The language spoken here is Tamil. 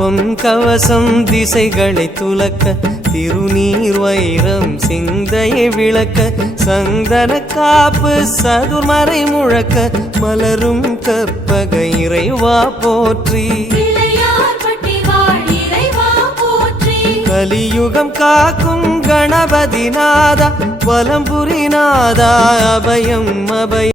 பொன் கவசம் திசைகளை துலக்க திருநீர் வைரம் சிந்தையை விளக்க சந்தன காப்பு சதுர்மறை முழக்க மலரும் கற்பக இறைவா போற்றி கலியுகம் காக்கும் கணபதி நாதா வலம்புரி நாதா அபயம் அபயம்